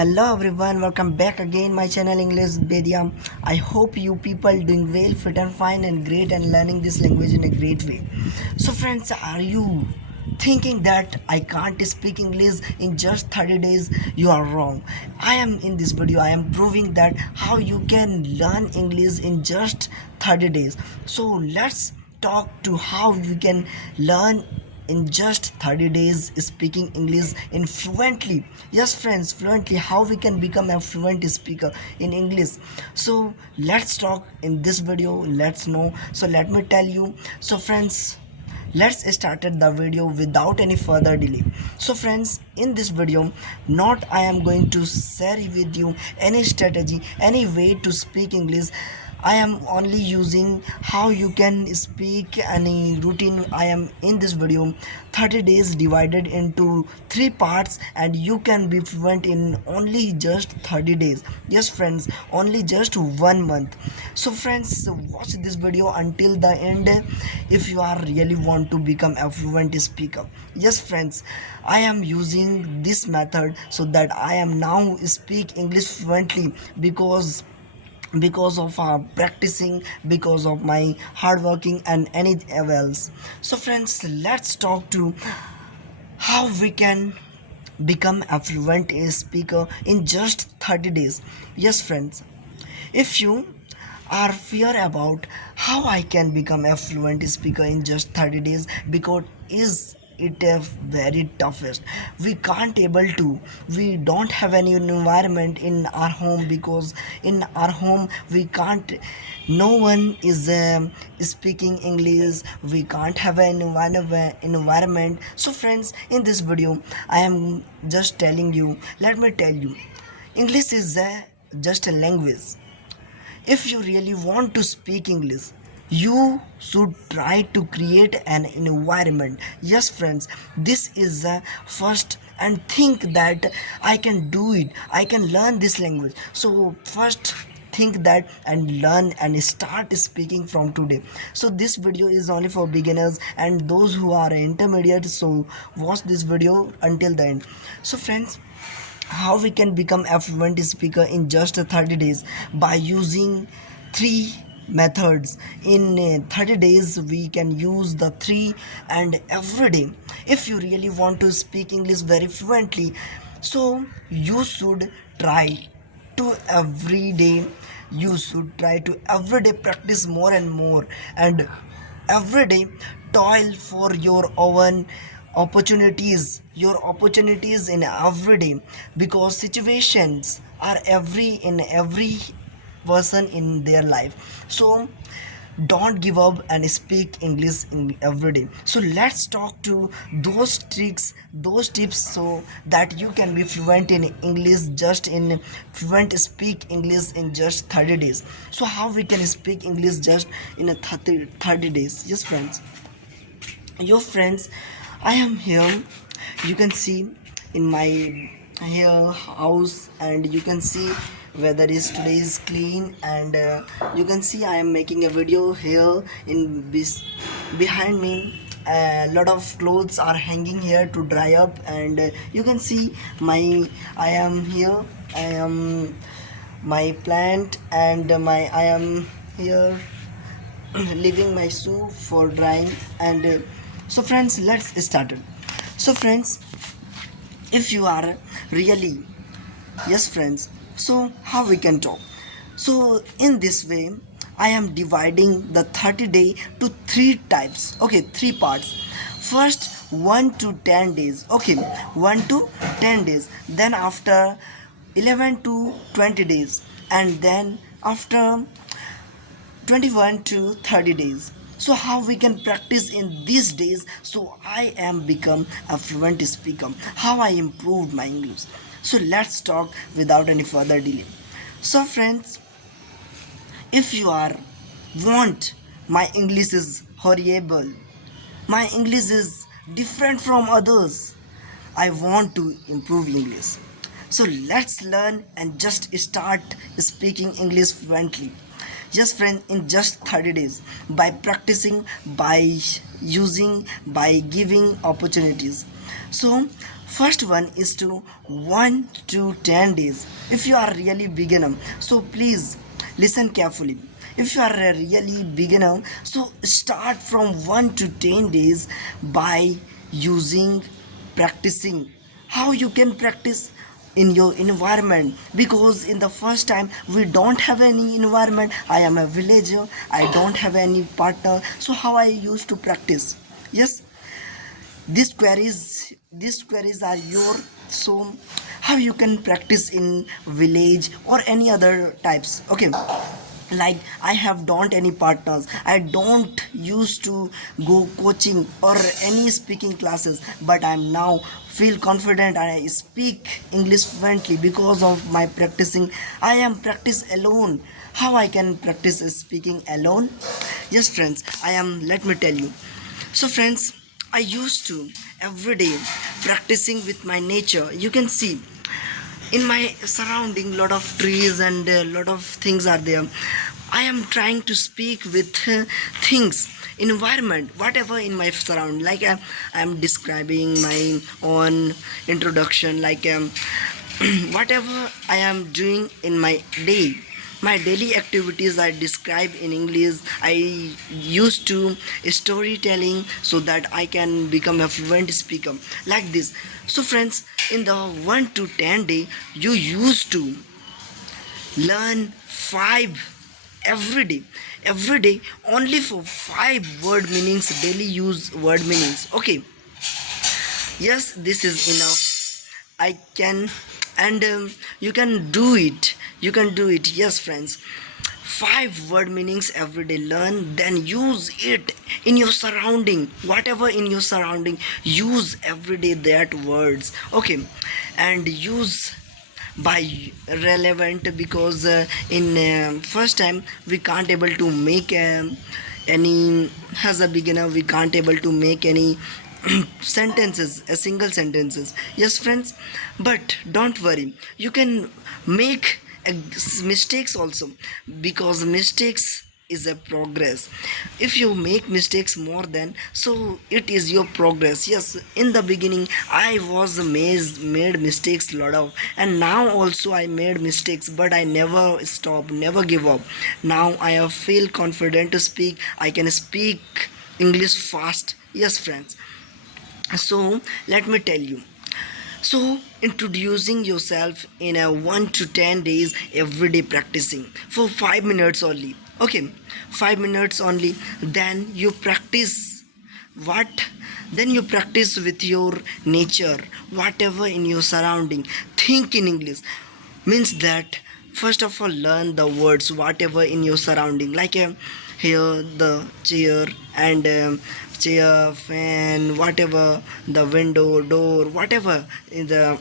Hello everyone, welcome back again my channel English Bedia. I hope you people doing well, fit and fine and great and learning this language in a great way. So friends, are you thinking that I can't speak English in just 30 days? You are wrong. I am in this video, I am proving that how you can learn English in just 30 days. So let's talk to how you can learn in just 30 days speaking English in fluently. Yes friends, fluently, how we can become a fluent speaker in English. So let's talk in this video, let's know. So let me tell you. So friends, let's start the video without any further delay. So friends, in this video, not I am going to share with you any strategy, any way to speak English. I am only using how you can speak any routine. I am in this video 30 days divided into 3 parts and you can be fluent in only just 30 days. Yes friends, only just 1 month. So friends, watch this video until the end if you are really want to become a fluent speaker. Yes friends, I am using this method so that I am now speak English fluently because of practicing, because of my hard working and anything else. So friends, let's talk to how we can become a fluent speaker in just 30 days. Yes friends, if you are fear about how I can become a fluent speaker in just 30 days, because is it a very toughest, we can't able to, we don't have any environment in our home, because in our home we can't, no one is speaking English, we can't have an environment. So friends, in this video I am just telling you, let me tell you, English is just a language. If you really want to speak English, you should try to create an environment. Yes friends, this is the first, and think that I can do it, I can learn this language. So first think that and learn and start speaking from today. So this video is only for beginners and those who are intermediate, so watch this video until the end. So friends, how we can become a fluent speaker in just 30 days by using 3 methods. In 30 days we can use the 3, and every day if you really want to speak English very fluently, so you should try to every day, you should try to every day practice more and more, and every day toil for your opportunities in every day, because situations are every in every person in their life. So don't give up and speak English in every day. So let's talk to those tricks, those tips, so that you can be fluent in English, just in fluent speak English in just 30 days. So how we can speak English just in a 30 days. Yes friends, your friends, I am here, you can see in my here house, and you can see weather is today is clean, and you can see I am making a video here in this. Behind me a lot of clothes are hanging here to dry up, and you can see my, I am here, I am my plant, and my, I am here leaving my shoe for drying, and so friends, let's start it. So friends, if you are really, yes friends, so how we can talk. So in this way I am dividing the 30 day to 3 types, okay, 3 parts. First, 1 to 10 days, okay, 1 to 10 days, then after 11 to 20 days, and then after 21 to 30 days. So how we can practice in these days, so I am become a fluent speaker, how I improved my English. So let's talk without any further delay. So friends, if you are want, my English is horrible, my English is different from others, I want to improve English. So let's learn and just start speaking English fluently. Yes friend, in just 30 days, by practicing, by using, by giving opportunities. So First one is to 1 to 10 days. If you are really beginner, so please listen carefully. If you are a really beginner, so start from 1 to 10 days by using practicing. How you can practice? In your environment, because in the first time we don't have any environment. I am a villager, I don't have any partner, so how I used to practice? Yes, these queries are your. So how you can practice in village or any other types? Okay, like I have don't any partners, I don't used to go coaching or any speaking classes, but I'm now feel confident and I speak English fluently because of my practicing. I am practice alone. How I can practice speaking alone? Yes friends, I am, let me tell you. So friends, I used to every day practicing with my nature. You can see in my surrounding lot of trees and a lot of things are there. I am trying to speak with things, environment, whatever in my surround. Like I am describing my own introduction, like whatever I am doing in my day, my daily activities I describe in English. I used to storytelling so that I can become a fluent speaker, like this. So friends, in the 1 to 10 day, you used to learn 5 every day. Every day only for 5 word meanings, daily use word meanings. Okay, yes, this is enough. I can, and you can do it. You can do it. Yes friends, 5 word meanings every day learn, then use it in your surrounding. Whatever in your surrounding, use every day that words. Okay, and use by relevant, because in first time we can't able to make any, as a beginner we can't able to make any sentences, a single sentences. Yes friends, but don't worry, you can make mistakes also, because mistakes is a progress. If you make mistakes more than, so it is your progress. Yes, in the beginning I was made mistakes lot of, and now also I made mistakes, but I never stop, never give up. Now I have feel confident to speak, I can speak English fast. Yes friends, so let me tell you. So introducing yourself in a 1 to 10 days, everyday practicing for 5 minutes only. Okay, 5 minutes only. Then you practice what? Then you practice with your nature, whatever in your surrounding. Think in English, means that first of all learn the words whatever in your surrounding, like here the chair and chair, fan, whatever, the window, door, whatever in the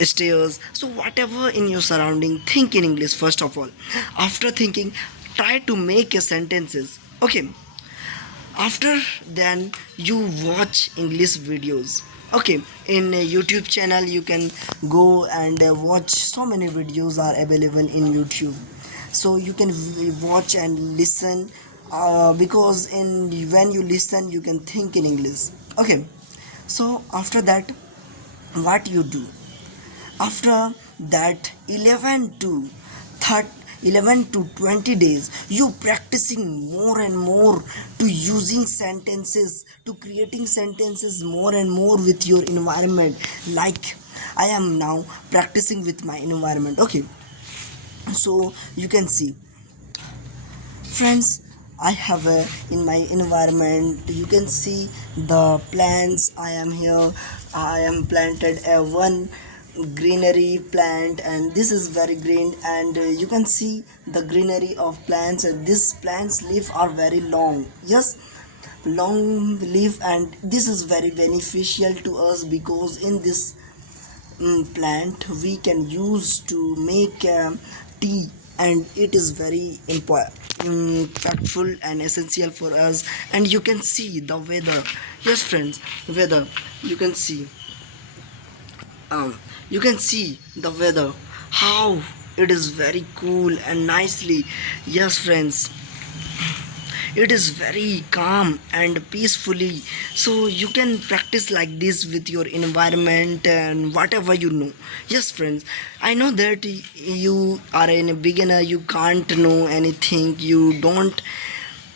stairs. So whatever in your surrounding, think in English first of all. After thinking, try to make a sentences. Okay, after then you watch English videos. Okay, in a YouTube channel you can go and watch, so many videos are available in YouTube, so you can watch and listen, because in when you listen you can think in English. Okay, so after that, what you do? After that 11 to 30, 11 to 20 days, you practicing more and more to using sentences, to creating sentences more and more with your environment. Like I am now practicing with my environment. Okay, so you can see friends, I have a, in my environment you can see the plants. I am here, I am planted a one greenery plant, and this is very green, and you can see the greenery of plants, and these plants leaf are very long. Yes, long leaf, and this is very beneficial to us, because in this plant we can use to make tea, and it is very impactful and essential for us. And you can see the weather. Yes friends, weather, you can see, you can see the weather, how it is very cool and nicely. Yes friends, it is very calm and peacefully. So you can practice like this with your environment and whatever you know. Yes friends, I know that you are a beginner, you can't know anything, you don't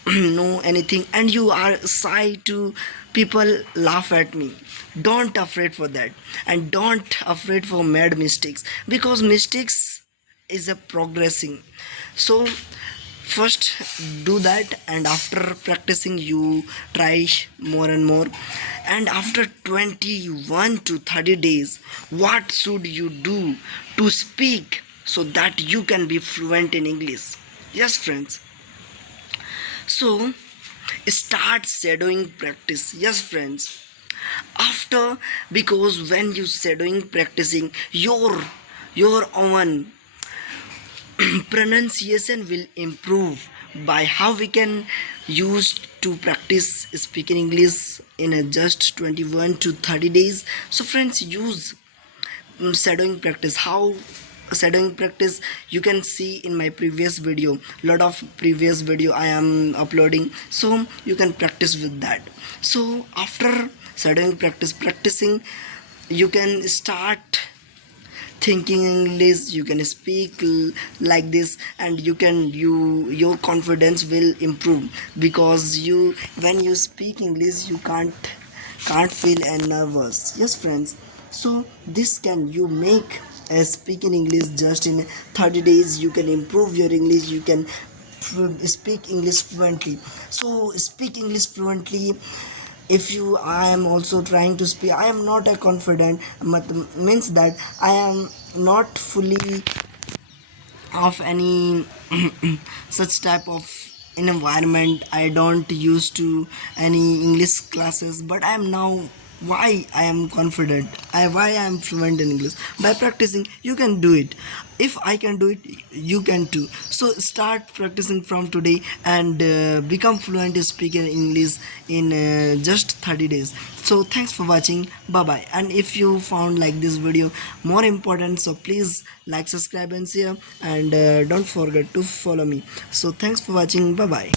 know anything, and you are shy to people laugh at me. Don't afraid for that, and don't afraid for mad mistakes, because mistakes is a progressing. So first do that, and after practicing you try more and more. And after 21 to 30 days, what should you do to speak so that you can be fluent in English? Yes friends, so start shadowing practice. Yes friends, after, because when you shadowing practicing your own pronunciation will improve. By how we can use to practice speaking English in a just 21 to 30 days. So friends, use shadowing practice. How shadowing practice you can see in my previous video, lot of previous video I am uploading, so you can practice with that. So after shadowing practicing, you can start thinking English, you can speak like this, and your confidence will improve, because you, when you speak English, you can't feel nervous. Yes friends, so this can you make a speaking English just in 30 days. You can improve your English, you can speak English fluently. So speak English fluently. If you, I am also trying to speak, I am not a confident, but means that I am not fully of any such type of environment. I don't used to any English classes, but I am now, why I am confident, why I am fluent in English, by practicing. You can do it. If I can do it, you can too. So start practicing from today, and become fluent in speaking English in just 30 days. So thanks for watching, bye bye. And if you found like this video more important, so please like, subscribe and share, and don't forget to follow me. So thanks for watching, bye bye.